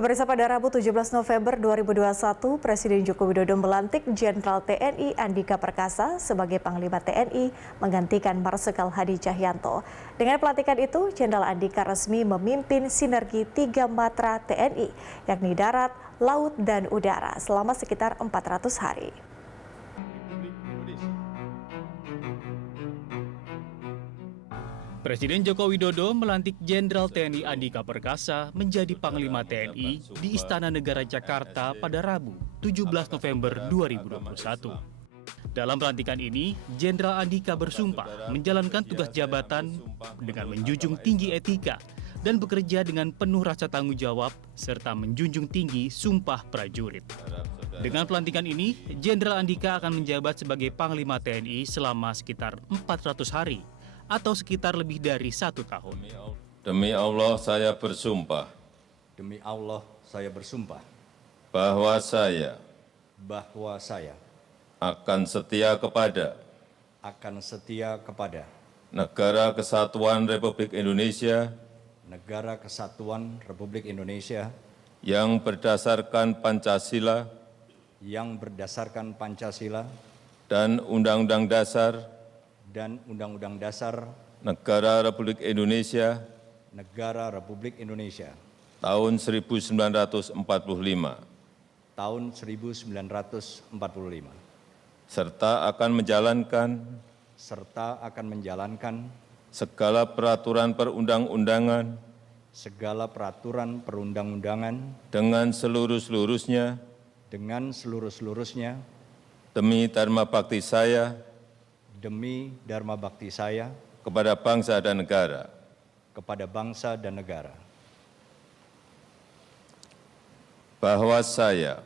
Pemirsa, pada Rabu 17 November 2021, Presiden Joko Widodo melantik Jenderal TNI Andika Perkasa sebagai Panglima TNI menggantikan Marsikal Hadi Cahyanto. Dengan pelantikan itu, Jenderal Andika resmi memimpin sinergi 3 matra TNI, yakni darat, laut, dan udara selama sekitar 400 hari. Presiden Joko Widodo melantik Jenderal TNI Andika Perkasa menjadi Panglima TNI di Istana Negara Jakarta pada Rabu, 17 November 2021. Dalam pelantikan ini, Jenderal Andika bersumpah menjalankan tugas jabatan dengan menjunjung tinggi etika dan bekerja dengan penuh rasa tanggung jawab serta menjunjung tinggi sumpah prajurit. Dengan pelantikan ini, Jenderal Andika akan menjabat sebagai Panglima TNI selama sekitar 400 hari atau sekitar lebih dari 1 tahun. Demi Allah saya bersumpah. Demi Allah saya bersumpah. Bahwa saya akan setia kepada Negara Kesatuan Republik Indonesia. Negara Kesatuan Republik Indonesia. Yang berdasarkan Pancasila. Dan Undang-Undang Dasar. Negara Republik Indonesia. Tahun 1945. Serta akan menjalankan segala peraturan perundang-undangan dengan seluruh-seluruhnya demi dharma bakti saya kepada bangsa dan negara. Bahwa saya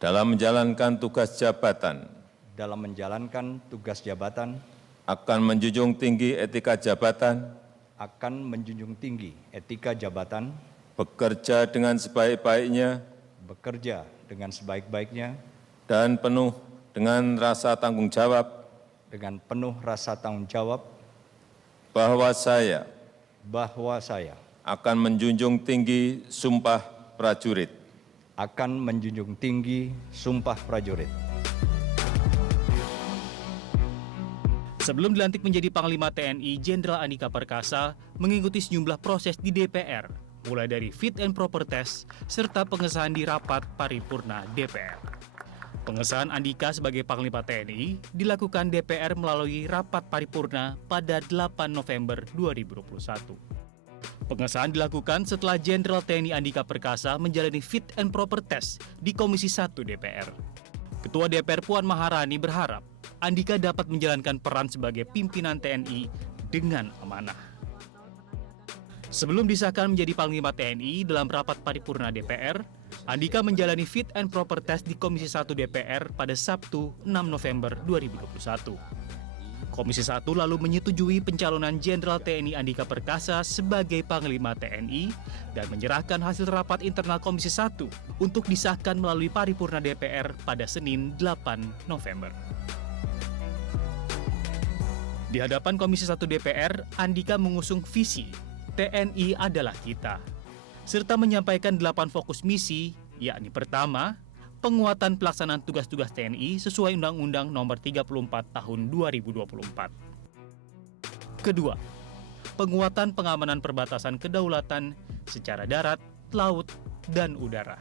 dalam menjalankan tugas jabatan akan menjunjung tinggi etika jabatan, bekerja dengan sebaik-baiknya, dan penuh dengan rasa tanggung jawab, bahwa saya akan menjunjung tinggi sumpah prajurit. Sebelum dilantik menjadi Panglima TNI, Jenderal Andika Perkasa mengikuti sejumlah proses di DPR, mulai dari fit and proper test serta pengesahan di rapat paripurna DPR. Pengesahan Andika sebagai Panglima TNI dilakukan DPR melalui rapat paripurna pada 8 November 2021. Pengesahan dilakukan setelah Jenderal TNI Andika Perkasa menjalani fit and proper test di Komisi 1 DPR. Ketua DPR Puan Maharani berharap Andika dapat menjalankan peran sebagai pimpinan TNI dengan amanah. Sebelum disahkan menjadi Panglima TNI dalam rapat paripurna DPR, Andika menjalani fit and proper test di Komisi 1 DPR pada Sabtu 6 November 2021. Komisi 1 lalu menyetujui pencalonan Jenderal TNI Andika Perkasa sebagai Panglima TNI dan menyerahkan hasil rapat internal Komisi 1 untuk disahkan melalui paripurna DPR pada Senin 8 November. Di hadapan Komisi 1 DPR, Andika mengusung visi TNI adalah kita, serta menyampaikan 8 fokus misi, yakni pertama, penguatan pelaksanaan tugas-tugas TNI sesuai Undang-Undang Nomor 34 Tahun 2024. Kedua, penguatan pengamanan perbatasan kedaulatan secara darat, laut, dan udara.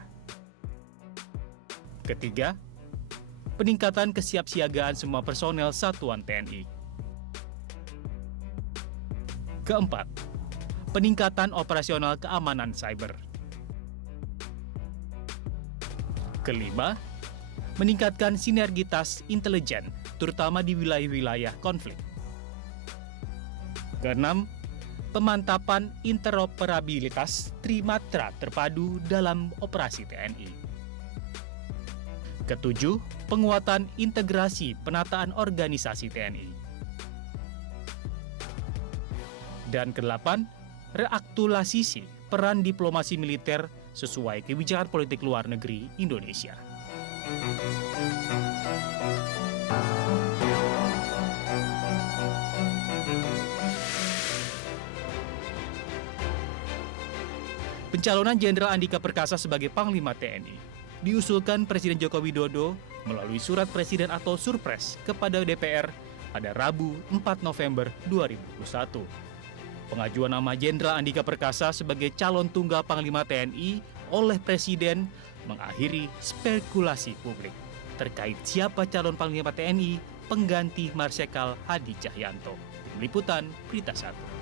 Ketiga, peningkatan kesiapsiagaan semua personel satuan TNI. Keempat, peningkatan operasional keamanan cyber. Kelima, meningkatkan sinergitas intelijen, terutama di wilayah-wilayah konflik. Keenam, pemantapan interoperabilitas trimatra terpadu dalam operasi TNI. Ketujuh, penguatan integrasi penataan organisasi TNI. Dan kedelapan, reaktualisasi peran diplomasi militer sesuai kebijakan politik luar negeri Indonesia. Pencalonan Jenderal Andika Perkasa sebagai Panglima TNI diusulkan Presiden Joko Widodo melalui surat Presiden atau Surpres kepada DPR pada Rabu 4 November 2021. Pengajuan nama Jenderal Andika Perkasa sebagai calon tunggal Panglima TNI oleh Presiden mengakhiri spekulasi publik terkait siapa calon Panglima TNI pengganti Marsikal Hadi Cahyanto. Liputan Berita 1.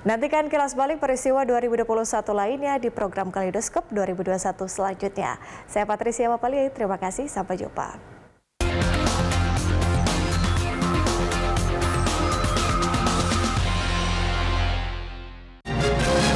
Nantikan kilas balik peristiwa 2021 lainnya di program Kaleidoskop 2021 selanjutnya. Saya Patricia Mapali, terima kasih, sampai jumpa.